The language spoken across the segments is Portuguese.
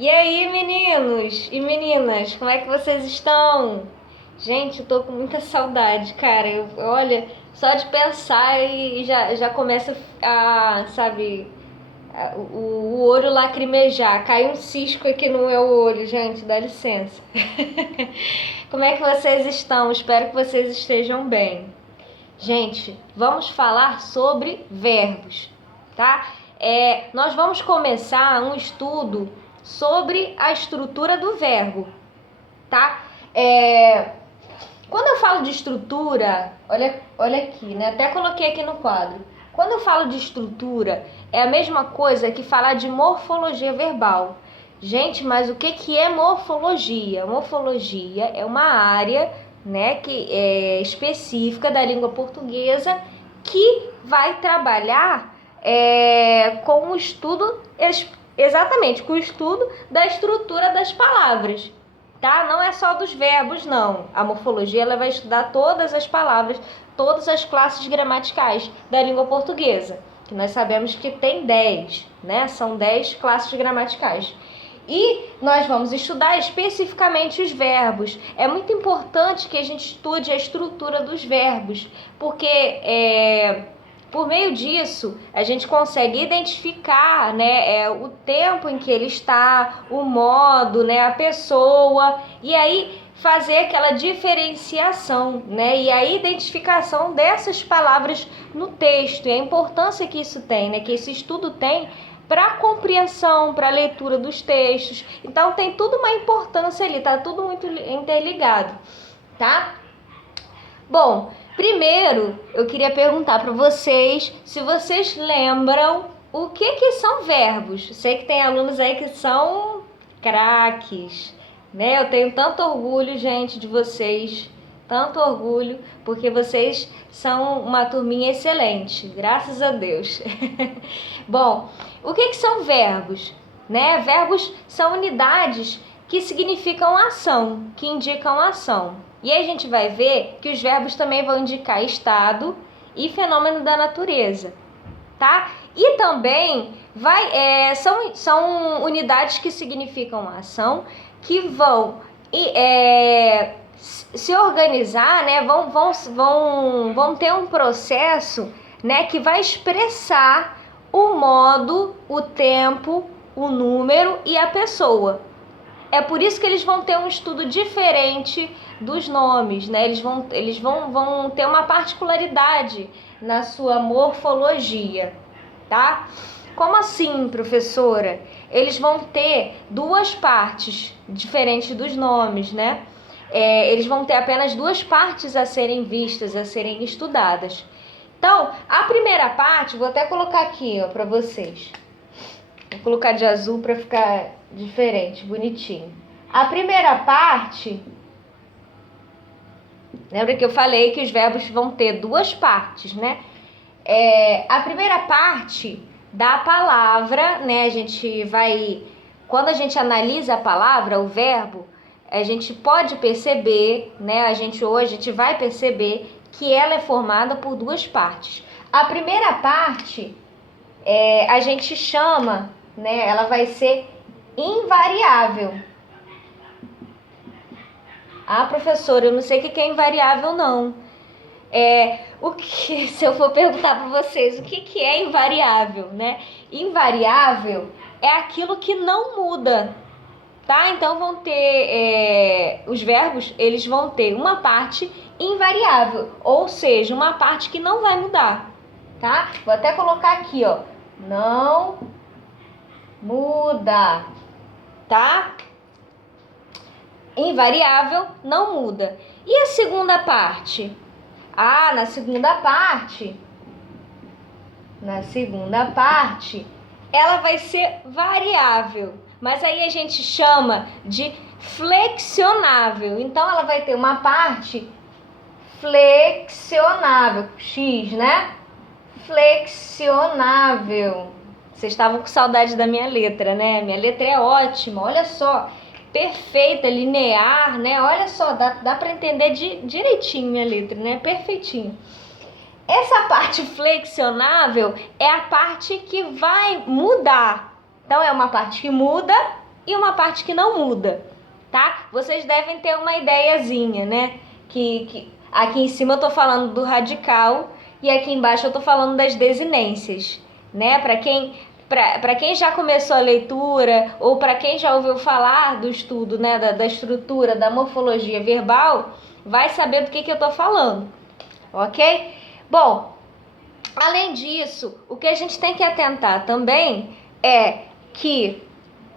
E aí, meninos e meninas, como é que vocês estão? Gente, eu tô com muita saudade, cara. Olha, só de pensar e já começa sabe, o olho lacrimejar. Cai um cisco aqui no meu olho, gente, dá licença. Como é que vocês estão? Espero que vocês estejam bem. Gente, vamos falar sobre verbos, tá? Nós vamos começar um estudo sobre a estrutura do verbo, tá? Quando eu falo de estrutura, olha aqui, né? Até coloquei aqui no quadro. Quando eu falo de estrutura, é a mesma coisa que falar de morfologia verbal. Gente, mas o que é morfologia? Morfologia é uma área, né, que é específica da língua portuguesa que vai trabalhar com o estudo, exatamente, com o estudo da estrutura das palavras. Tá? Não é só dos verbos, não. A morfologia ela vai estudar todas as palavras, todas as classes gramaticais da língua portuguesa, que nós sabemos que tem 10, né? São 10 classes gramaticais. E nós vamos estudar especificamente os verbos. É muito importante que a gente estude a estrutura dos verbos, porque por meio disso, a gente consegue identificar, né, o tempo em que ele está, o modo, né, a pessoa, e aí fazer aquela diferenciação, né, e a identificação dessas palavras no texto, e a importância que isso tem, né, que esse estudo tem para a compreensão, para a leitura dos textos. Então tem tudo uma importância ali, tá tudo muito interligado, tá? Bom, primeiro eu queria perguntar para vocês se vocês lembram o que são verbos. Sei que tem alunos aí que são craques, né? Eu tenho tanto orgulho, gente, de vocês, tanto orgulho, porque vocês são uma turminha excelente, graças a Deus. Bom, o que são verbos? Né? Verbos são unidades que significam ação, que indicam ação. E aí a gente vai ver que os verbos também vão indicar estado e fenômeno da natureza, tá? E também são unidades que significam ação, que vão se organizar, né? Vão ter um processo, né, que vai expressar o modo, o tempo, o número e a pessoa. É por isso que eles vão ter um estudo diferente dos nomes, né? Eles vão ter uma particularidade na sua morfologia, tá? Como assim, professora? Eles vão ter duas partes diferentes dos nomes, né? Eles vão ter apenas duas partes a serem vistas, a serem estudadas. Então, a primeira parte, vou até colocar aqui, ó, para vocês. Vou colocar de azul para ficar diferente, bonitinho. A primeira parte, lembra que eu falei que os verbos vão ter duas partes, né? A primeira parte da palavra, né? Quando a gente analisa a palavra, o verbo, a gente pode perceber, né? A gente vai perceber que ela é formada por duas partes. A primeira parte a gente chama, né? Ela vai ser invariável. Ah, professora, eu não sei o que é invariável, não. Se eu for perguntar para vocês o que é invariável, né? Invariável é aquilo que não muda, tá? Então vão ter os verbos, eles vão ter uma parte invariável, ou seja, uma parte que não vai mudar, tá? Vou até colocar aqui, ó, não muda, tá? Invariável, não muda. E a segunda parte? Na segunda parte, ela vai ser variável, mas aí a gente chama de flexionável. Então, ela vai ter uma parte flexionável, X, né? Flexionável. Vocês estavam com saudade da minha letra, né? Minha letra é ótima, olha só. Perfeita, linear, né? Olha só, dá para entender direitinho minha letra, né? Perfeitinho. Essa parte flexionável é a parte que vai mudar. Então, é uma parte que muda e uma parte que não muda, tá? Vocês devem ter uma ideiazinha, né? Que aqui em cima eu tô falando do radical e aqui embaixo eu tô falando das desinências, né? Para quem já começou a leitura ou para quem já ouviu falar do estudo, né, da estrutura, da morfologia verbal, vai saber do que eu tô falando, ok? Bom, além disso, o que a gente tem que atentar também é que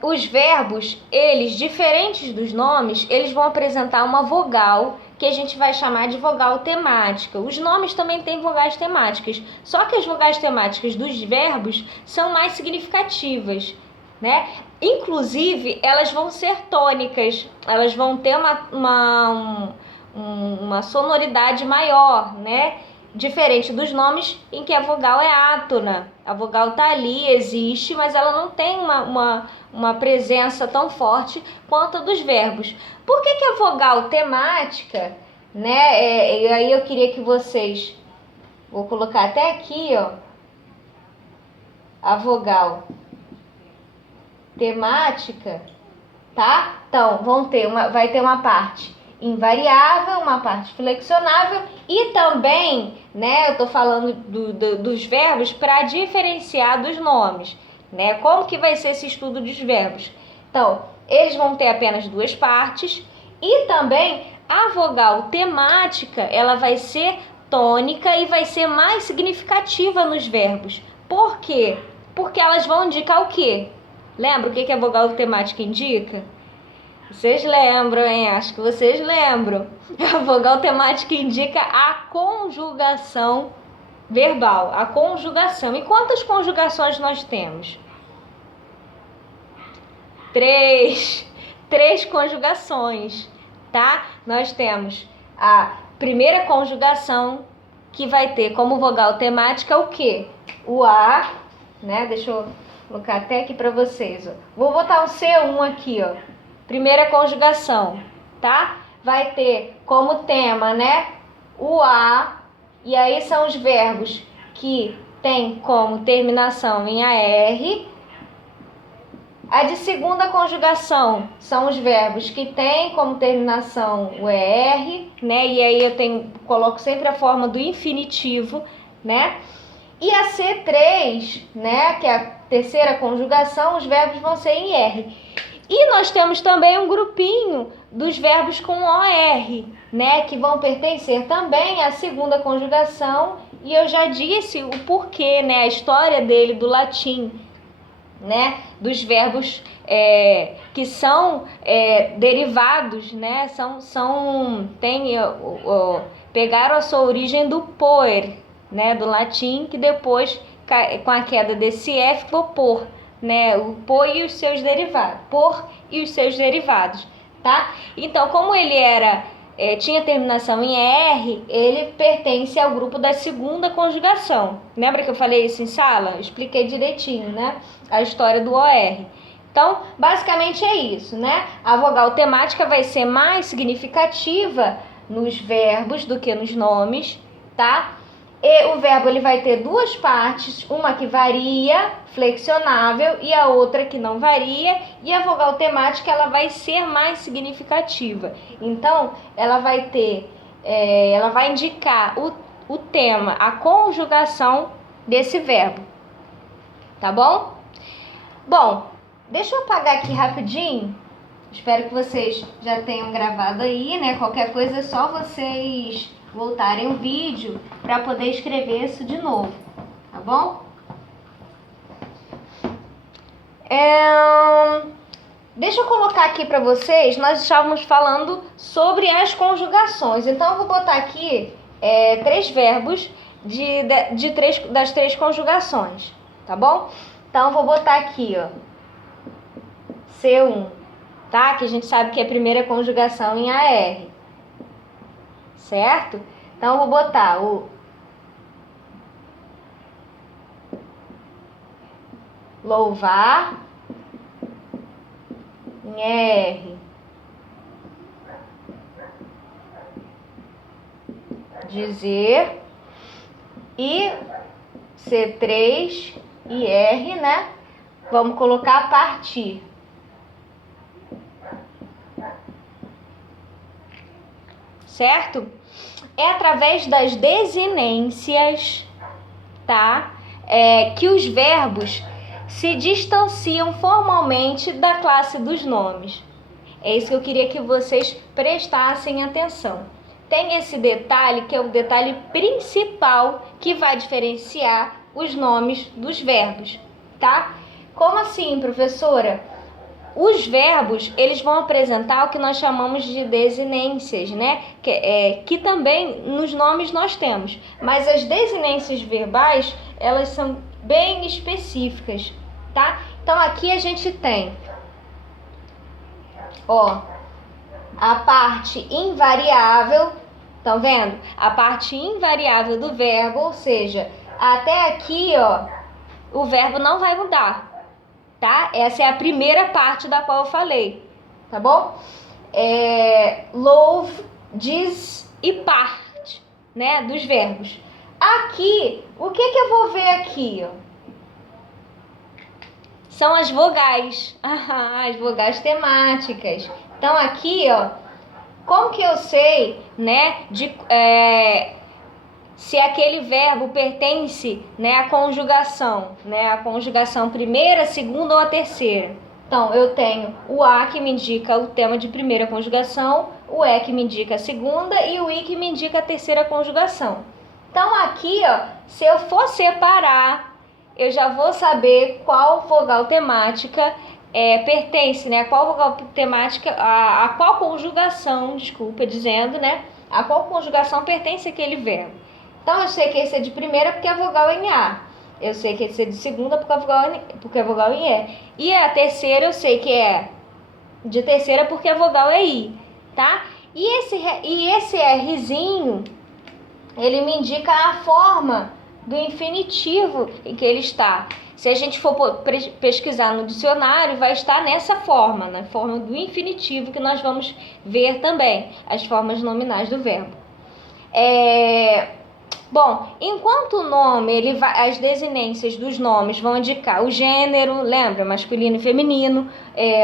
os verbos, eles, diferentes dos nomes, eles vão apresentar uma vogal que a gente vai chamar de vogal temática. Os nomes também têm vogais temáticas, só que as vogais temáticas dos verbos são mais significativas, né? Inclusive, elas vão ser tônicas, elas vão ter uma sonoridade maior, né? Diferente dos nomes em que a vogal é átona. A vogal está ali, existe, mas ela não tem uma presença tão forte quanto a dos verbos. Por que a vogal temática, né? E aí eu queria que vocês... Vou colocar até aqui, ó. A vogal temática, tá? Então, vai ter uma parte invariável, uma parte flexionável e também, né, eu tô falando dos verbos para diferenciar dos nomes, né? Como que vai ser esse estudo dos verbos? Então, eles vão ter apenas duas partes e também a vogal temática, ela vai ser tônica e vai ser mais significativa nos verbos. Por quê? Porque elas vão indicar o quê? Lembra o que a vogal temática indica? Vocês lembram, hein? Acho que vocês lembram. A vogal temática indica a conjugação verbal, a conjugação. E quantas conjugações nós temos? Três conjugações, tá? Nós temos a primeira conjugação, que vai ter como vogal temática o quê? O A, né? Deixa eu colocar até aqui para vocês, ó. Vou botar o C1 aqui, ó. Primeira conjugação, tá? Vai ter como tema, né? O A, e aí são os verbos que tem como terminação em AR. A de segunda conjugação são os verbos que têm como terminação o ER, né? E aí coloco sempre a forma do infinitivo, né? E a C3, né? Que é a terceira conjugação, os verbos vão ser em R. E nós temos também um grupinho dos verbos com OR, né? Que vão pertencer também à segunda conjugação. E eu já disse o porquê, né? A história dele do latim, né? Dos verbos que são derivados, né? Pegaram a sua origem do poer, né? Do latim, que depois, com a queda desse F, ficou por, né? O por e os seus derivados. Por e os seus derivados, tá? Então, como ele tinha terminação em R, ele pertence ao grupo da segunda conjugação. Lembra que eu falei isso em sala? Eu expliquei direitinho, né? A história do OR. Então, basicamente é isso, né? A vogal temática vai ser mais significativa nos verbos do que nos nomes, tá? E o verbo ele vai ter duas partes, uma que varia, flexionável, e a outra que não varia, e a vogal temática ela vai ser mais significativa. Então, ela vai indicar o tema, a conjugação desse verbo, tá bom? Bom, deixa eu apagar aqui rapidinho, espero que vocês já tenham gravado aí, né? Qualquer coisa é só vocês voltarem o vídeo para poder escrever isso de novo, tá bom? Deixa eu colocar aqui para vocês, nós estávamos falando sobre as conjugações, então eu vou botar aqui 3 verbos das 3 conjugações, tá bom? Então eu vou botar aqui, ó, C1, tá? Que a gente sabe que é a primeira conjugação em AR. Certo? Então, eu vou botar o louvar em R, dizer, e C3 e R, né? Vamos colocar partir. certo? É através das desinências, tá? Que os verbos se distanciam formalmente da classe dos nomes. É isso que eu queria que vocês prestassem atenção. Tem esse detalhe que é o detalhe principal que vai diferenciar os nomes dos verbos, tá? Como assim, professora? Os verbos, eles vão apresentar o que nós chamamos de desinências, né? Que também nos nomes nós temos. Mas as desinências verbais, elas são bem específicas, tá? Então, aqui a gente tem, ó, a parte invariável, estão vendo? A parte invariável do verbo, ou seja, até aqui, ó, o verbo não vai mudar, tá? Essa é a primeira parte da qual eu falei, tá bom? Louve, diz e parte, né, dos verbos. Aqui, o que eu vou ver aqui, ó? São as vogais, as vogais temáticas. Então, aqui, ó, como que eu sei, né, se aquele verbo pertence, né, à conjugação, né, a conjugação primeira, segunda ou a terceira? Então, eu tenho o a que me indica o tema de primeira conjugação, o e que me indica a segunda e o i que me indica a terceira conjugação. Então, aqui, ó, se eu for separar, eu já vou saber qual vogal temática pertence, né? Qual vogal temática, a qual conjugação, dizendo, né? A qual conjugação pertence aquele verbo. Então, eu sei que esse é de primeira porque a vogal é em A. Eu sei que esse é de segunda porque a vogal é em E. E a terceira eu sei que é de terceira porque a vogal é I, tá? E esse Rzinho, ele me indica a forma do infinitivo em que ele está. Se a gente for pesquisar no dicionário, vai estar nessa forma, na forma do infinitivo, que nós vamos ver também, as formas nominais do verbo. Bom, enquanto o nome, as desinências dos nomes vão indicar o gênero, lembra? Masculino e feminino,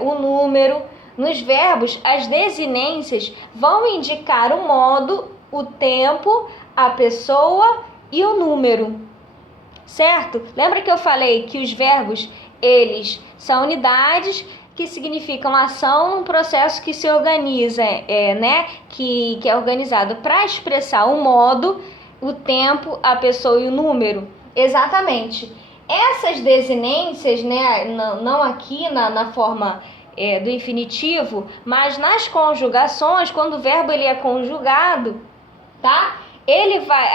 o número. Nos verbos, as desinências vão indicar o modo, o tempo, a pessoa e o número, certo? Lembra que eu falei que os verbos, eles são unidades que significam ação num processo que se organiza, né? Que é organizado para expressar o modo, o tempo, a pessoa e o número? Exatamente. Essas desinências, né? Não aqui na forma do infinitivo, mas nas conjugações, quando o verbo ele é conjugado, tá?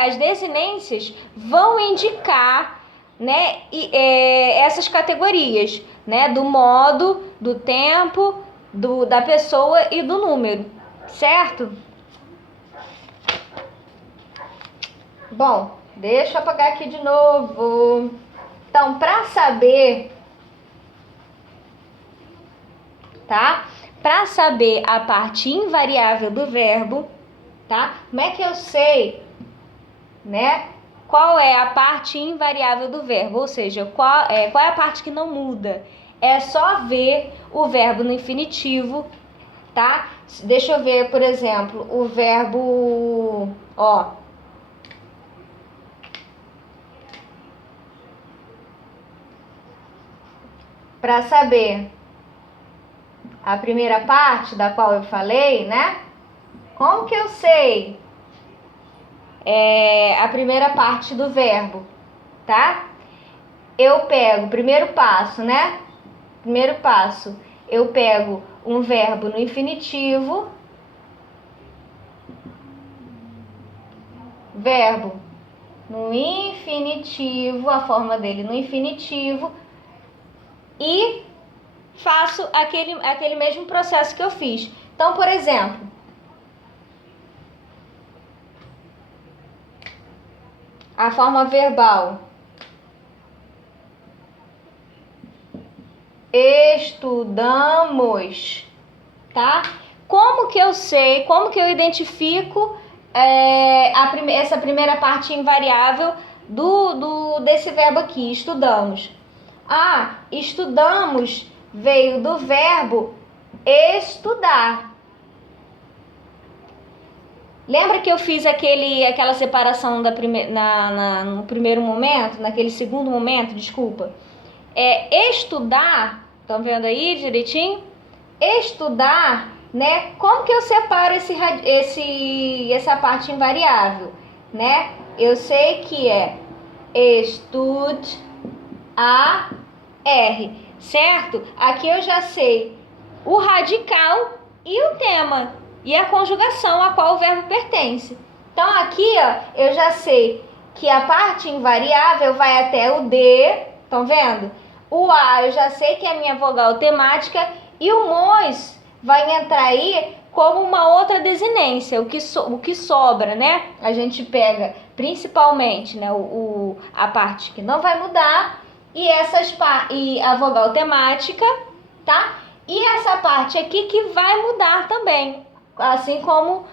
As desinências vão indicar, né, essas categorias, né, do modo, do tempo, da pessoa e do número, certo? Bom, deixa eu apagar aqui de novo. Então, para saber, tá? Para saber a parte invariável do verbo, tá? Como é que eu sei, né, qual é a parte invariável do verbo? Ou seja, qual é a parte que não muda? É só ver o verbo no infinitivo, tá? Deixa eu ver, por exemplo, o verbo, ó. Para saber a primeira parte da qual eu falei, né? Como que eu sei a primeira parte do verbo, tá? Eu pego, primeiro passo, né? Primeiro passo, eu pego um verbo no infinitivo, verbo no infinitivo, a forma dele no infinitivo, e faço aquele mesmo processo que eu fiz. Então, por exemplo, a forma verbal: estudamos, tá? Como que eu sei, como que eu identifico essa primeira parte invariável desse verbo aqui, estudamos? Estudamos veio do verbo estudar. Lembra que eu fiz aquela separação no primeiro momento, naquele segundo momento, desculpa? Estudar, estão vendo aí direitinho? Estudar, né? Como que eu separo essa parte invariável, né? Eu sei que é estude a R, certo? Aqui eu já sei o radical e o tema e a conjugação a qual o verbo pertence. Então aqui, ó, eu já sei que a parte invariável vai até o D, estão vendo? O A eu já sei que é a minha vogal temática e o MOS vai entrar aí como uma outra desinência, o que sobra, né? A gente pega principalmente, né, a parte que não vai mudar e a vogal temática, tá? E essa parte aqui que vai mudar também, assim como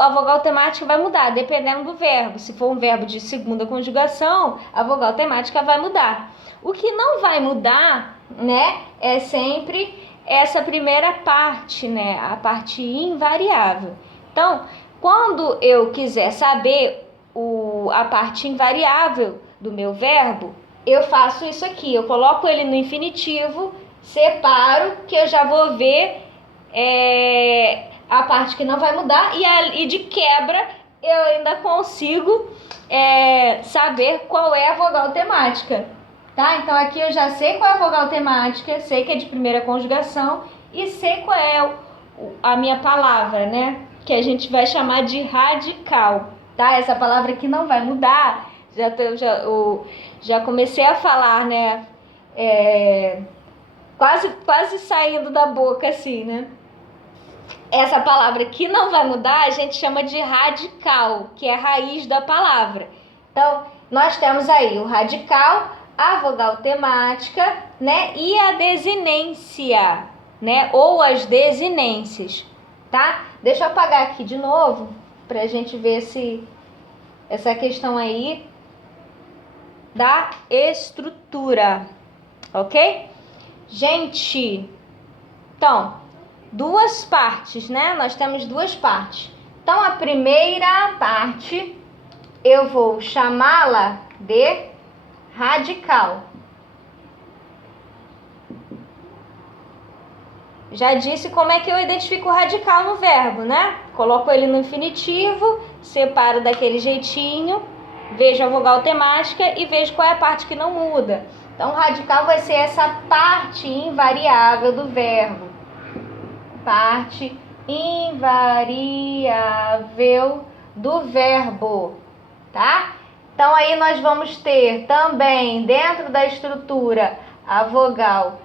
a vogal temática vai mudar, dependendo do verbo. Se for um verbo de segunda conjugação, a vogal temática vai mudar. O que não vai mudar, né, é sempre essa primeira parte, né, a parte invariável. Então, quando eu quiser saber a parte invariável do meu verbo, eu faço isso aqui, eu coloco ele no infinitivo, separo, que eu já vou ver a parte que não vai mudar e de quebra eu ainda consigo saber qual é a vogal temática, tá? Então aqui eu já sei qual é a vogal temática, sei que é de primeira conjugação e sei qual é a minha palavra, né? Que a gente vai chamar de radical, tá? Essa palavra aqui não vai mudar, já comecei a falar, né? Quase saindo da boca assim, né? Essa palavra que não vai mudar, a gente chama de radical, que é a raiz da palavra. Então, nós temos aí o radical, a vogal temática, né? E a desinência, né? Ou as desinências, tá? Deixa eu apagar aqui de novo, pra gente ver se essa questão aí da estrutura, ok? Gente, então, duas partes, né? Nós temos duas partes. Então, a primeira parte, eu vou chamá-la de radical. Já disse como é que eu identifico o radical no verbo, né? Coloco ele no infinitivo, separo daquele jeitinho, vejo a vogal temática e vejo qual é a parte que não muda. Então, o radical vai ser essa parte invariável do verbo. Parte invariável do verbo, tá? Então, aí nós vamos ter também, dentro da estrutura, a vogal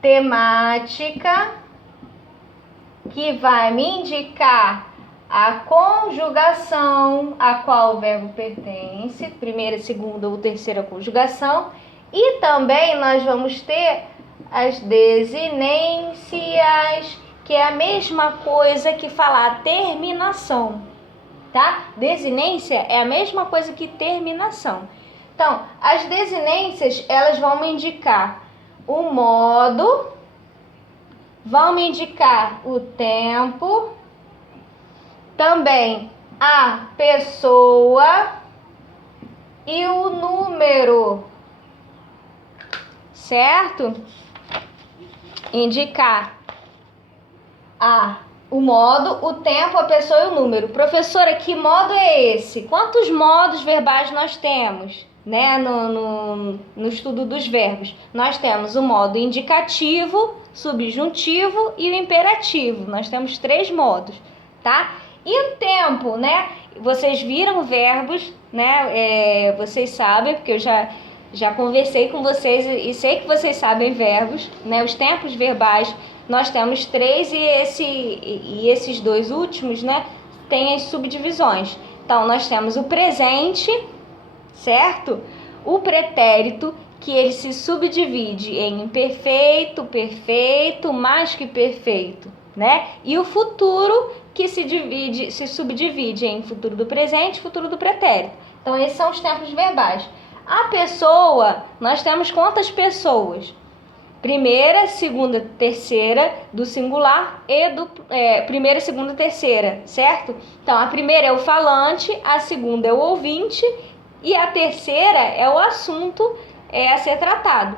temática, que vai me indicar a conjugação a qual o verbo pertence, primeira, segunda ou terceira conjugação, e também nós vamos ter as desinências, que é a mesma coisa que falar terminação, tá? Desinência é a mesma coisa que terminação. Então, as desinências, elas vão me indicar o modo, vão me indicar o tempo, também a pessoa e o número, certo? Indicar o modo, o tempo, a pessoa e o número. Professora, que modo é esse? Quantos modos verbais nós temos, né, no estudo dos verbos? Nós temos o modo indicativo, subjuntivo e o imperativo. Nós temos 3 modos, tá? E o tempo, né? Vocês viram verbos, né? Vocês sabem, porque eu já conversei com vocês e sei que vocês sabem verbos, né? Os tempos verbais, nós temos 3 e esses 2 últimos, né, têm as subdivisões. Então, nós temos o presente, certo? O pretérito, que ele se subdivide em imperfeito, perfeito, mais que perfeito, né? E o futuro, que se subdivide em futuro do presente e futuro do pretérito. Então, esses são os tempos verbais. A pessoa, nós temos quantas pessoas? primeira, segunda, terceira do singular e do primeira, segunda, terceira, certo? Então, a primeira é o falante, a segunda é o ouvinte e a terceira é o assunto a ser tratado.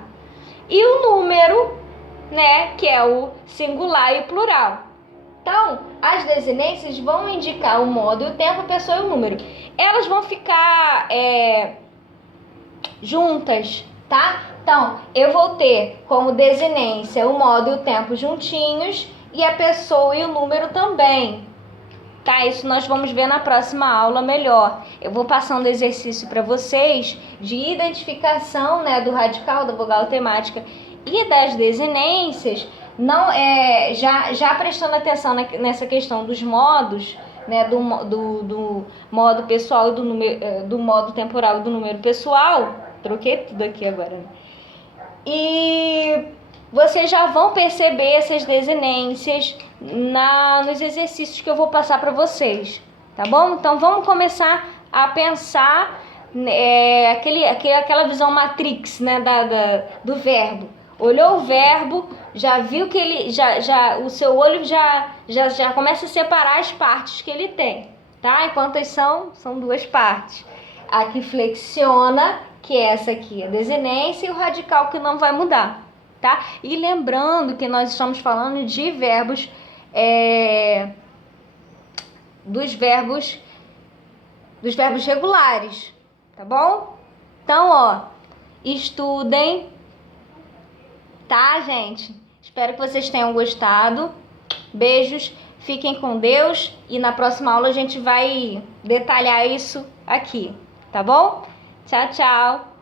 E o número, né, que é o singular e o plural. Então, as desinências vão indicar o modo e o tempo, a pessoa e o número. Elas vão ficar juntas, tá? Então, eu vou ter como desinência o modo e o tempo juntinhos e a pessoa e o número também. Tá? Isso nós vamos ver na próxima aula melhor. Eu vou passando exercício para vocês de identificação, né, do radical, da vogal temática e das desinências, não já prestando atenção nessa questão dos modos, né, do modo pessoal e do modo temporal e do número pessoal. Troquei tudo aqui agora, né? E vocês já vão perceber essas desinências nos exercícios que eu vou passar para vocês, tá bom? Então vamos começar a pensar aquela visão matrix, né, do verbo. Olhou o verbo, já viu que ele o seu olho já começa a separar as partes que ele tem, tá? E quantas são? São duas partes. A que flexiona, que é essa aqui, a desinência, e o radical, que não vai mudar, tá? E lembrando que nós estamos falando de verbos, dos verbos regulares, tá bom? Então, ó, estudem, tá, gente? Espero que vocês tenham gostado. Beijos, fiquem com Deus e na próxima aula a gente vai detalhar isso aqui, tá bom? Tchau, tchau!